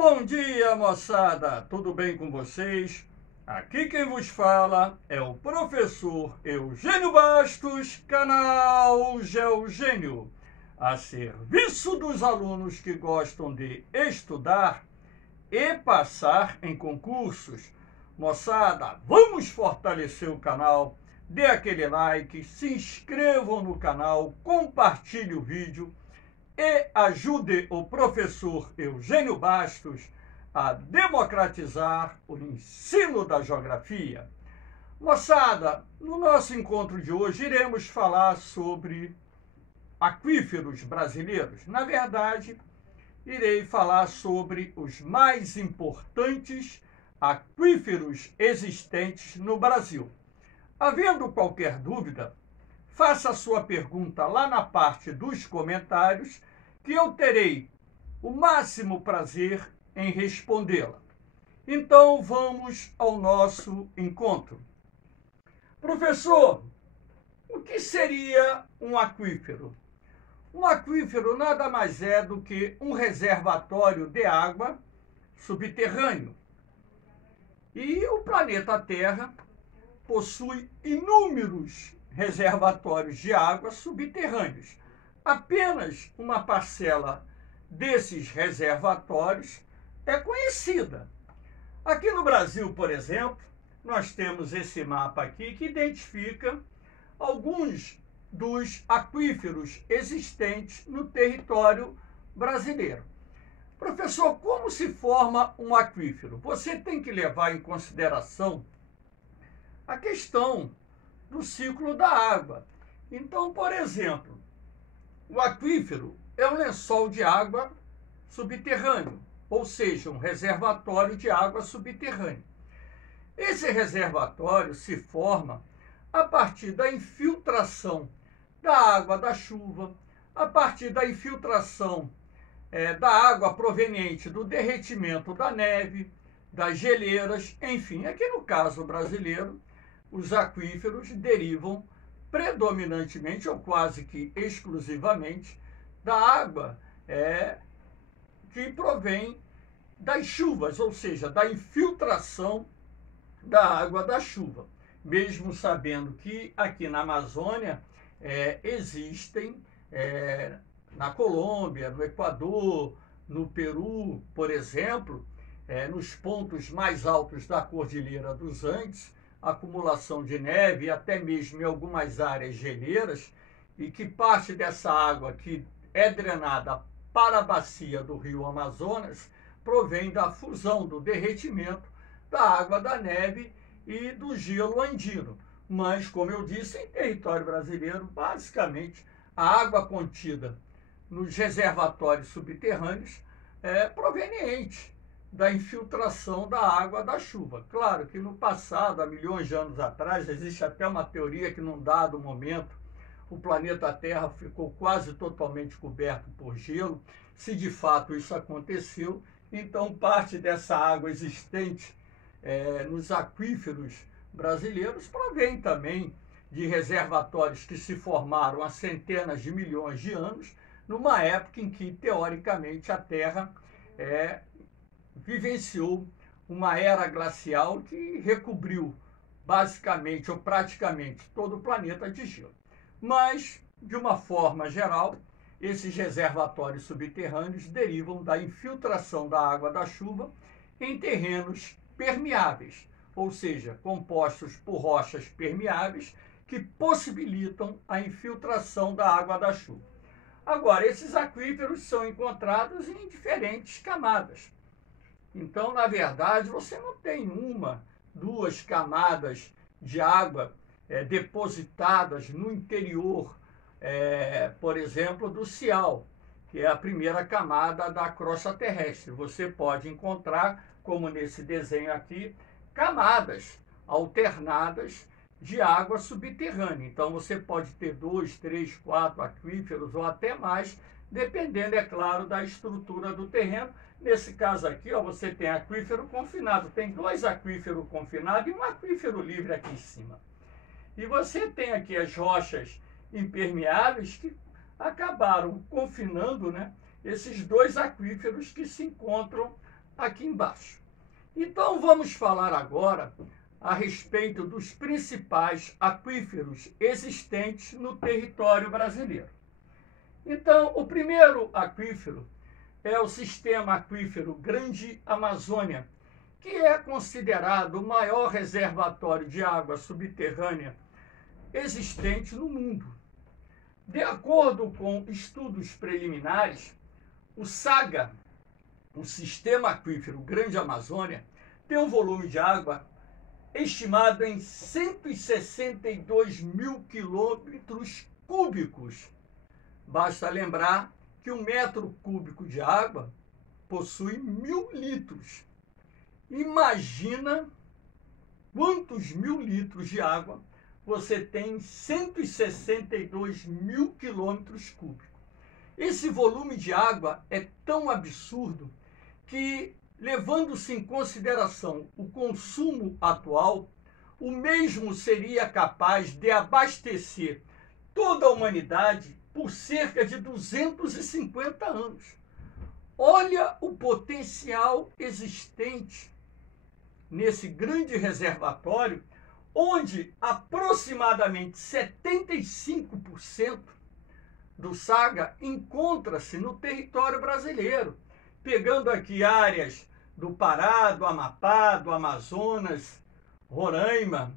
Bom dia, moçada! Tudo bem com vocês? Aqui quem vos fala é o professor Eugênio Bastos, canal Geogênio, a serviço dos alunos que gostam de estudar e passar em concursos. Moçada, vamos fortalecer o canal, dê aquele like, se inscrevam no canal, compartilhe o vídeo e ajude o professor Eugênio Bastos a democratizar o ensino da geografia. Moçada, no nosso encontro de hoje iremos falar sobre aquíferos brasileiros. Na verdade, irei falar sobre os mais importantes aquíferos existentes no Brasil. Havendo qualquer dúvida, faça a sua pergunta lá na parte dos comentários, que eu terei o máximo prazer em respondê-la. Então, vamos ao nosso encontro. Professor, o que seria um aquífero? Um aquífero nada mais é do que um reservatório de água subterrâneo. E o planeta Terra possui inúmeros reservatórios de água subterrâneos. Apenas uma parcela desses reservatórios é conhecida. Aqui no Brasil, por exemplo, nós temos esse mapa aqui que identifica alguns dos aquíferos existentes no território brasileiro. Professor, como se forma um aquífero? Você tem que levar em consideração a questão do ciclo da água. Então, por exemplo, o aquífero é um lençol de água subterrâneo, ou seja, um reservatório de água subterrâneo. Esse reservatório se forma a partir da infiltração da água da chuva, a partir da infiltração da água proveniente do derretimento da neve, das geleiras, enfim. Aqui no caso brasileiro, os aquíferos derivam predominantemente ou quase que exclusivamente da água que provém das chuvas, ou seja, da infiltração da água da chuva. Mesmo sabendo que aqui na Amazônia existem, na Colômbia, no Equador, no Peru, por exemplo, nos pontos mais altos da Cordilheira dos Andes, acumulação de neve e até mesmo em algumas áreas geleiras, e que parte dessa água que é drenada para a bacia do rio Amazonas provém da fusão, do derretimento da água da neve e do gelo andino. Mas, como eu disse, em território brasileiro, basicamente, a água contida nos reservatórios subterrâneos é proveniente da infiltração da água da chuva. Claro que no passado, há milhões de anos atrás, existe até uma teoria que num dado momento o planeta Terra ficou quase totalmente coberto por gelo. Se de fato isso aconteceu, então parte dessa água existente nos aquíferos brasileiros provém também de reservatórios que se formaram há centenas de milhões de anos, numa época em que, teoricamente, a Terra vivenciou uma era glacial que recobriu basicamente ou praticamente todo o planeta de gelo. Mas, de uma forma geral, esses reservatórios subterrâneos derivam da infiltração da água da chuva em terrenos permeáveis, ou seja, compostos por rochas permeáveis que possibilitam a infiltração da água da chuva. Agora, esses aquíferos são encontrados em diferentes camadas. Então, na verdade, você não tem uma, duas camadas de água depositadas no interior, por exemplo, do Cial, que é a primeira camada da crosta terrestre. Você pode encontrar, como nesse desenho aqui, camadas alternadas de água subterrânea. Então, você pode ter 2, 3, 4 aquíferos ou até mais, dependendo, é claro, da estrutura do terreno. Nesse caso aqui, você tem aquífero confinado, tem 2 aquíferos confinados e um aquífero livre aqui em cima. E você tem aqui as rochas impermeáveis que acabaram confinando, esses 2 aquíferos que se encontram aqui embaixo. Então vamos falar agora a respeito dos principais aquíferos existentes no território brasileiro. Então, o primeiro aquífero é o sistema aquífero Grande Amazônia, que é considerado o maior reservatório de água subterrânea existente no mundo. De acordo com estudos preliminares, o SAGA, o Sistema Aquífero Grande Amazônia, tem um volume de água estimado em 162 mil quilômetros cúbicos. Basta lembrar que 1 metro cúbico de água possui 1.000 litros. Imagina quantos 1.000 litros de água você tem em 162 mil quilômetros cúbicos. Esse volume de água é tão absurdo que, levando-se em consideração o consumo atual, o mesmo seria capaz de abastecer toda a humanidade por cerca de 250 anos. Olha o potencial existente nesse grande reservatório, onde aproximadamente 75% do SAGA encontra-se no território brasileiro, pegando aqui áreas do Pará, do Amapá, do Amazonas, Roraima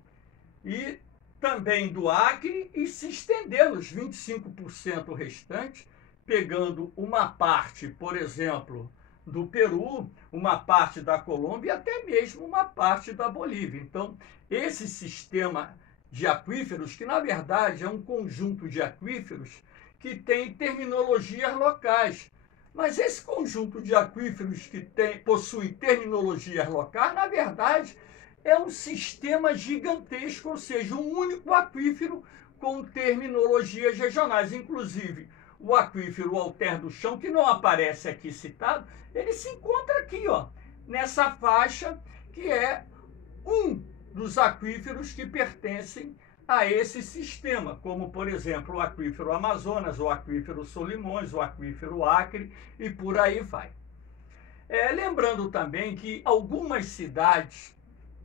e também do Acre, e se estendendo os 25% restantes, pegando uma parte, por exemplo, do Peru, uma parte da Colômbia e até mesmo uma parte da Bolívia. Então, esse sistema de aquíferos, que na verdade é um conjunto de aquíferos que tem terminologias locais, mas esse conjunto de aquíferos que possui terminologias locais, na verdade, é um sistema gigantesco, ou seja, um único aquífero com terminologias regionais. Inclusive, o aquífero Alter do Chão, que não aparece aqui citado, ele se encontra aqui, ó, nessa faixa, que é um dos aquíferos que pertencem a esse sistema, como, por exemplo, o aquífero Amazonas, o aquífero Solimões, o aquífero Acre e por aí vai. Lembrando também que algumas cidades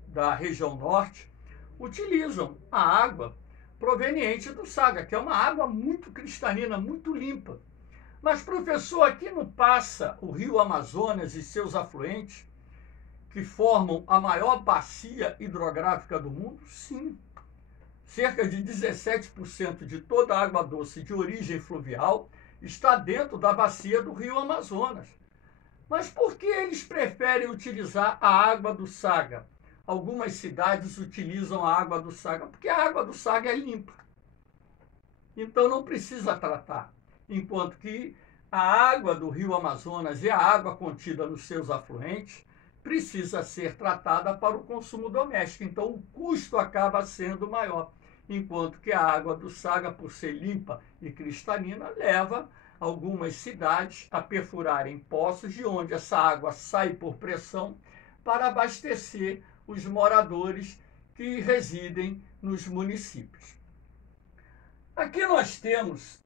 da região norte utilizam a água proveniente do SAGA, que é uma água muito cristalina, muito limpa. Mas, professor, aqui não passa o rio Amazonas e seus afluentes, que formam a maior bacia hidrográfica do mundo? Sim. Cerca de 17% de toda a água doce de origem fluvial está dentro da bacia do rio Amazonas. Mas por que eles preferem utilizar a água do SAGA? Algumas cidades utilizam a água do SAGA porque a água do SAGA é limpa. Então não precisa tratar. Enquanto que a água do rio Amazonas e a água contida nos seus afluentes precisa ser tratada para o consumo doméstico. Então o custo acaba sendo maior. Enquanto que a água do SAGA, por ser limpa e cristalina, leva algumas cidades a perfurarem poços de onde essa água sai por pressão para abastecer os moradores que residem nos municípios. Aqui nós temos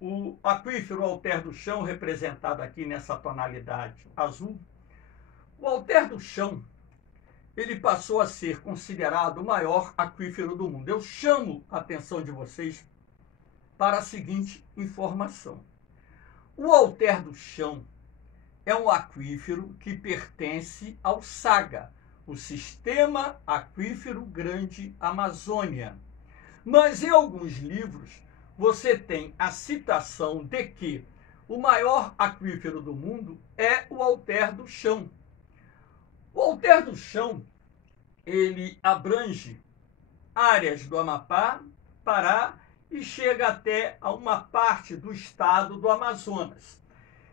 o aquífero Alter do Chão, representado aqui nessa tonalidade azul. O Alter do Chão, ele passou a ser considerado o maior aquífero do mundo. Eu chamo a atenção de vocês para a seguinte informação. O Alter do Chão é um aquífero que pertence ao SAGA, o Sistema Aquífero Grande Amazônia. Mas em alguns livros você tem a citação de que o maior aquífero do mundo é o Alter do Chão. O Alter do Chão, ele abrange áreas do Amapá, Pará e chega até a uma parte do estado do Amazonas.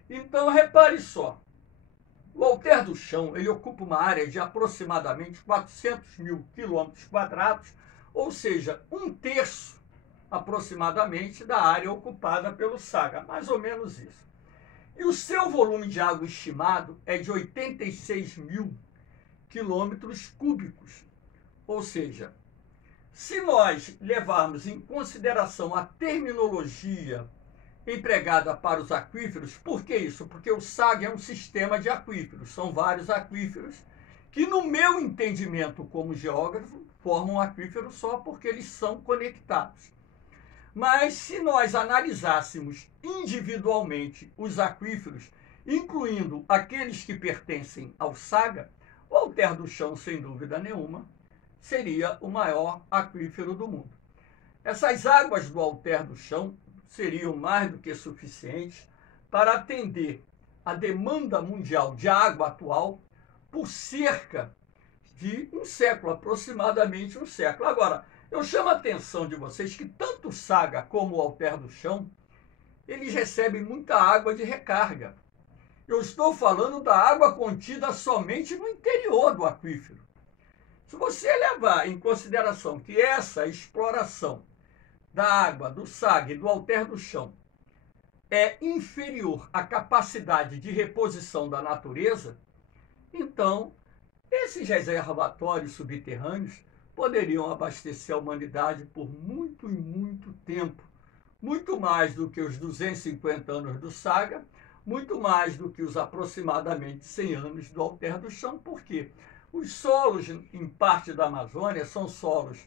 Então, repare só, o Alter do Chão, ele ocupa uma área de aproximadamente 400 mil quilômetros quadrados, ou seja, 1/3 aproximadamente da área ocupada pelo SAGA, mais ou menos isso. E o seu volume de água estimado é de 86 mil quilômetros cúbicos, ou seja, se nós levarmos em consideração a terminologia empregada para os aquíferos. Por que isso? Porque o SAG é um sistema de aquíferos, são vários aquíferos que, no meu entendimento como geógrafo, formam um aquífero só porque eles são conectados. Mas se nós analisássemos individualmente os aquíferos, incluindo aqueles que pertencem ao SAGA, o Alter do Chão, sem dúvida nenhuma, seria o maior aquífero do mundo. Essas águas do Alter do Chão seriam mais do que suficientes para atender a demanda mundial de água atual por cerca de um século, aproximadamente um século. Agora, eu chamo a atenção de vocês que tanto o SAGA como o Alter do Chão, eles recebem muita água de recarga. Eu estou falando da água contida somente no interior do aquífero. Se você levar em consideração que essa exploração da água, do SAG e do Alter do Chão é inferior à capacidade de reposição da natureza, então esses reservatórios subterrâneos poderiam abastecer a humanidade por muito e muito tempo, muito mais do que os 250 anos do SAGA, muito mais do que os aproximadamente 100 anos do Alter do Chão. Por quê? Os solos, em parte da Amazônia, são solos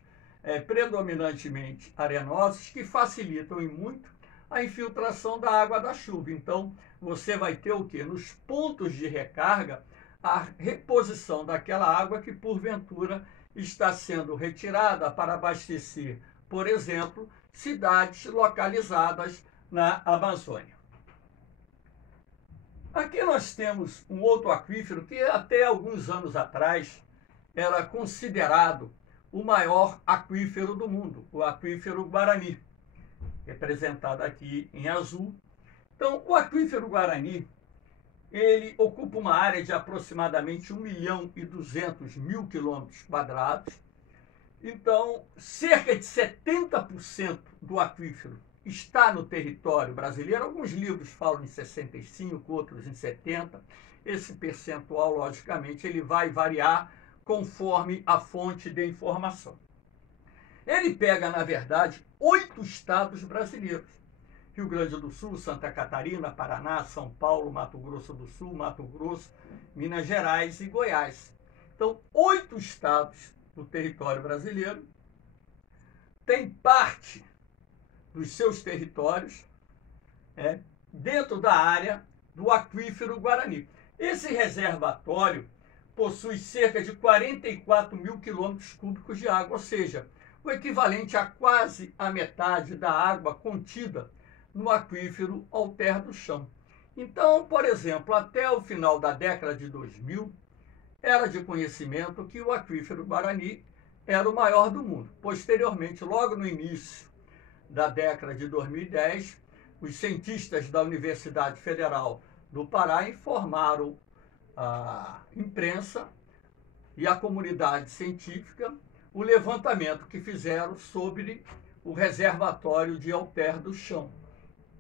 predominantemente arenosos que facilitam e muito a infiltração da água da chuva. Então, você vai ter o quê? Nos pontos de recarga, a reposição daquela água que, porventura, está sendo retirada para abastecer, por exemplo, cidades localizadas na Amazônia. Aqui nós temos um outro aquífero que até alguns anos atrás era considerado o maior aquífero do mundo, o aquífero Guarani, representado aqui em azul. Então, o aquífero Guarani, ele ocupa uma área de aproximadamente 1.200.000 quilômetros quadrados. Então, cerca de 70% do aquífero está no território brasileiro. Alguns livros falam em 65, outros em 70. Esse percentual, logicamente, ele vai variar conforme a fonte de informação. Ele pega, na verdade, 8 estados brasileiros: Rio Grande do Sul, Santa Catarina, Paraná, São Paulo, Mato Grosso do Sul, Mato Grosso, Minas Gerais e Goiás. Então, 8 estados do território brasileiro têm parte dos seus territórios dentro da área do aquífero Guarani. Esse reservatório possui cerca de 44.000 quilômetros cúbicos de água, ou seja, o equivalente a quase a metade da água contida no aquífero Alter do Chão. Então, por exemplo, até o final da década de 2000, era de conhecimento que o aquífero Guarani era o maior do mundo. Posteriormente, logo no início da década de 2010, os cientistas da Universidade Federal do Pará informaram a imprensa e a comunidade científica o levantamento que fizeram sobre o reservatório de Alter do Chão.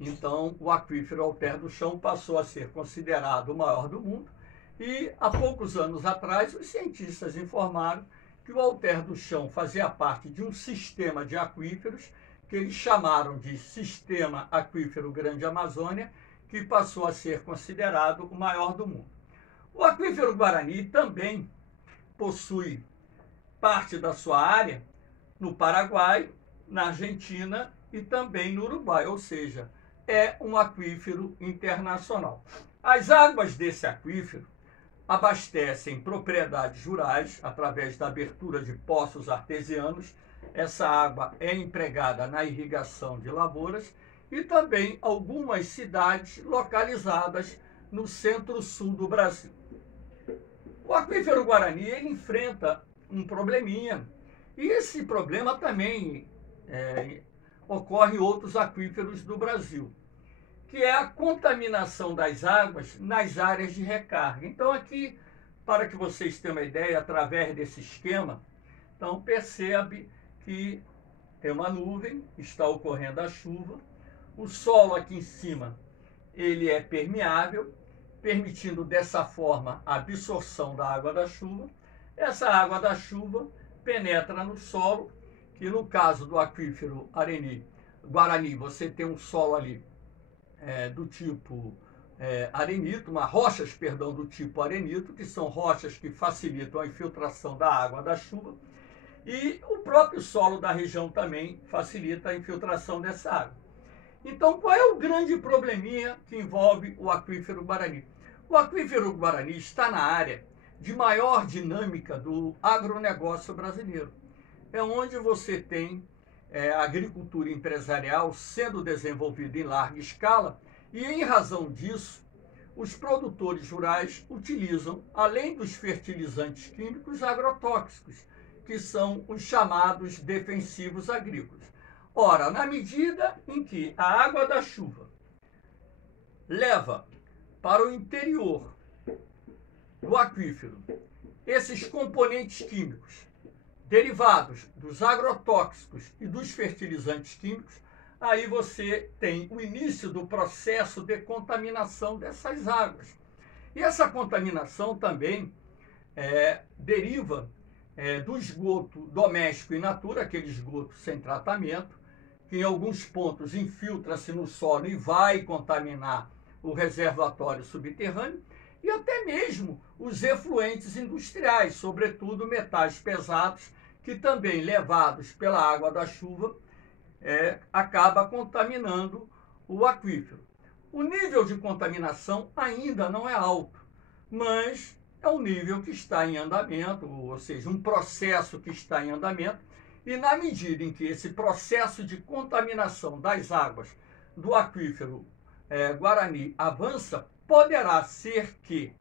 Então, o aquífero Alter do Chão passou a ser considerado o maior do mundo e, há poucos anos atrás, os cientistas informaram que o Alter do Chão fazia parte de um sistema de aquíferos que eles chamaram de Sistema Aquífero Grande Amazônia, que passou a ser considerado o maior do mundo. O aquífero Guarani também possui parte da sua área no Paraguai, na Argentina e também no Uruguai, ou seja, é um aquífero internacional. As águas desse aquífero abastecem propriedades rurais através da abertura de poços artesianos. Essa água é empregada na irrigação de lavouras e também algumas cidades localizadas no centro-sul do Brasil. O aquífero Guarani ele enfrenta um probleminha, e esse problema também ocorre em outros aquíferos do Brasil, que é a contaminação das águas nas áreas de recarga. Então aqui, para que vocês tenham uma ideia, através desse esquema, então percebe que tem uma nuvem, está ocorrendo a chuva, o solo aqui em cima ele é permeável, permitindo dessa forma a absorção da água da chuva. Essa água da chuva penetra no solo, que no caso do aquífero Guarani, você tem um solo ali do tipo arenito, rochas, perdão, do tipo arenito, que são rochas que facilitam a infiltração da água da chuva, e o próprio solo da região também facilita a infiltração dessa água. Então, qual é o grande probleminha que envolve o aquífero Guarani? O aquífero Guarani está na área de maior dinâmica do agronegócio brasileiro. É onde você tem a agricultura empresarial sendo desenvolvida em larga escala e, em razão disso, os produtores rurais utilizam, além dos fertilizantes químicos, agrotóxicos, que são os chamados defensivos agrícolas. Ora, na medida em que a água da chuva leva para o interior do aquífero esses componentes químicos derivados dos agrotóxicos e dos fertilizantes químicos, aí você tem o início do processo de contaminação dessas águas. E essa contaminação também deriva do esgoto doméstico in natura, aquele esgoto sem tratamento, que em alguns pontos infiltra-se no solo e vai contaminar o reservatório subterrâneo, e até mesmo os efluentes industriais, sobretudo metais pesados, que também, levados pela água da chuva, acaba contaminando o aquífero. O nível de contaminação ainda não é alto, mas é um nível que está em andamento, ou seja, um processo que está em andamento, e na medida em que esse processo de contaminação das águas do aquífero Guarani avança, poderá ser que,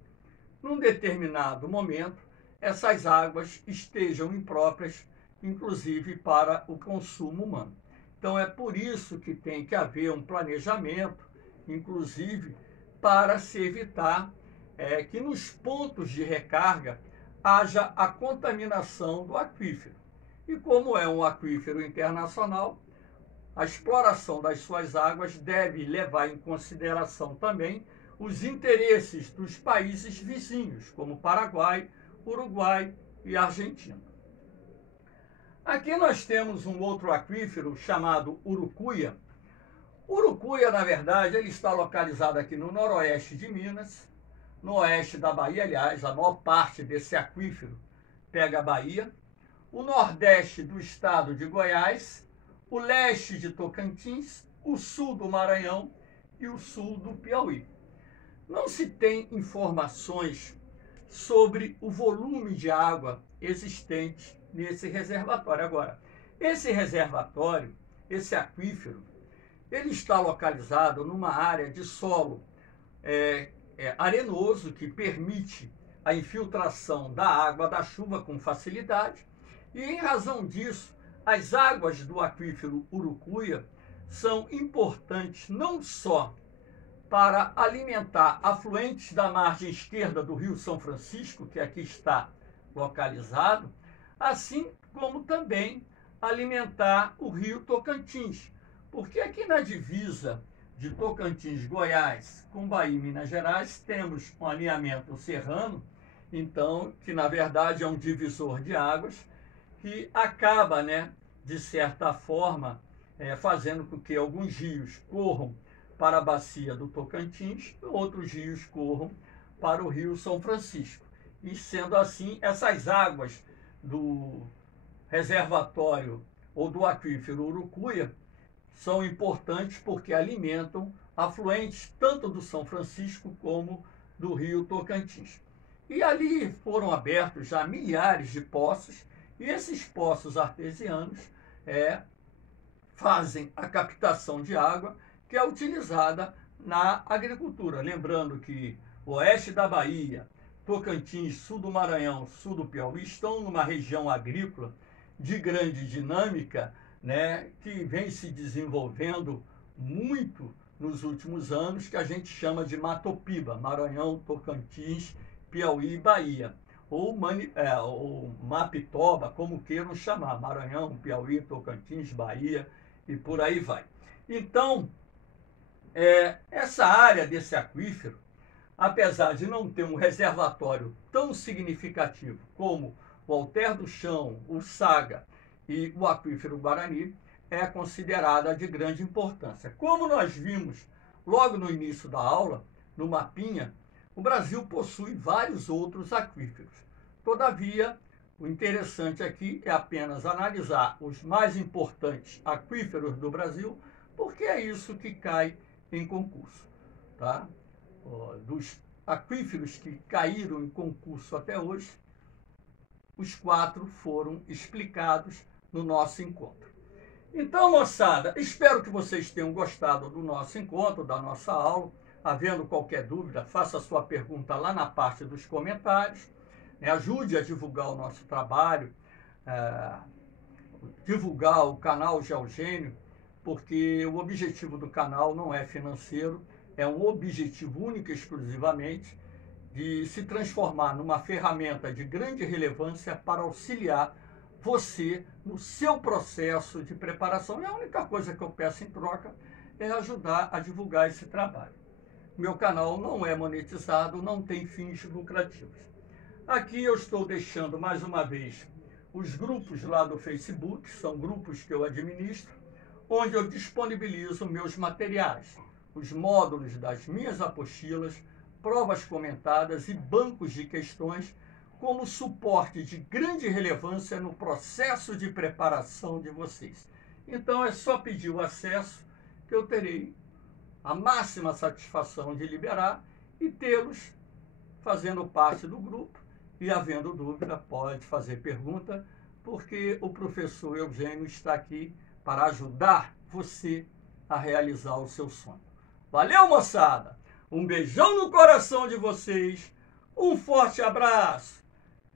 num determinado momento, essas águas estejam impróprias, inclusive para o consumo humano. Então, é por isso que tem que haver um planejamento, inclusive, para se evitar que nos pontos de recarga haja a contaminação do aquífero. E como é um aquífero internacional, a exploração das suas águas deve levar em consideração também os interesses dos países vizinhos, como Paraguai, Uruguai e Argentina. Aqui nós temos um outro aquífero chamado Urucuia. Urucuia, na verdade, ele está localizado aqui no noroeste de Minas, no oeste da Bahia, aliás, a maior parte desse aquífero pega a Bahia, o nordeste do estado de Goiás, o leste de Tocantins, o sul do Maranhão e o sul do Piauí. Não se tem informações sobre o volume de água existente nesse reservatório. Agora, esse reservatório, esse aquífero, ele está localizado numa área de solo arenoso que permite a infiltração da água da chuva com facilidade, e em razão disso, as águas do aquífero Urucuia são importantes não só para alimentar afluentes da margem esquerda do Rio São Francisco, que aqui está localizado, assim como também alimentar o Rio Tocantins, porque aqui na divisa de Tocantins, Goiás, com Bahia e Minas Gerais, temos um alinhamento serrano, então, que na verdade é um divisor de águas, que acaba, de certa forma, fazendo com que alguns rios corram para a bacia do Tocantins e outros rios corram para o Rio São Francisco. E sendo assim, essas águas do reservatório ou do aquífero Urucuia são importantes porque alimentam afluentes tanto do São Francisco como do Rio Tocantins. E ali foram abertos já milhares de poços, e esses poços artesianos fazem a captação de água que é utilizada na agricultura. Lembrando que o oeste da Bahia, Tocantins, sul do Maranhão, sul do Piauí estão numa região agrícola de grande dinâmica, que vem se desenvolvendo muito nos últimos anos, que a gente chama de Matopiba, Maranhão, Tocantins, Piauí e Bahia, ou Mapitoba, como queiram chamar, Maranhão, Piauí, Tocantins, Bahia e por aí vai. Então, essa área desse aquífero, apesar de não ter um reservatório tão significativo como o Alter do Chão, o Saga e o aquífero Guarani, é considerada de grande importância. Como nós vimos logo no início da aula, no mapinha, o Brasil possui vários outros aquíferos. Todavia, o interessante aqui é apenas analisar os mais importantes aquíferos do Brasil, porque é isso que cai em concurso. Tá? Dos aquíferos que caíram em concurso até hoje, os 4 foram explicados no nosso encontro. Então, moçada, espero que vocês tenham gostado do nosso encontro, da nossa aula. Havendo qualquer dúvida, faça a sua pergunta lá na parte dos comentários. Ajude a divulgar o nosso trabalho, divulgar o canal Geogênio, porque o objetivo do canal não é financeiro, é um objetivo único e exclusivamente de se transformar numa ferramenta de grande relevância para auxiliar você no seu processo de preparação. E a única coisa que eu peço em troca é ajudar a divulgar esse trabalho. Meu canal não é monetizado, não tem fins lucrativos. Aqui eu estou deixando mais uma vez os grupos lá do Facebook, são grupos que eu administro, onde eu disponibilizo meus materiais, os módulos das minhas apostilas, provas comentadas e bancos de questões como suporte de grande relevância no processo de preparação de vocês. Então é só pedir o acesso que eu terei a máxima satisfação de liberar e tê-los fazendo parte do grupo. E havendo dúvida, pode fazer pergunta, porque o professor Eugênio está aqui para ajudar você a realizar o seu sonho. Valeu, moçada! Um beijão no coração de vocês, um forte abraço.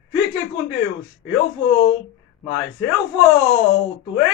Fiquem com Deus, eu vou, mas eu volto, hein?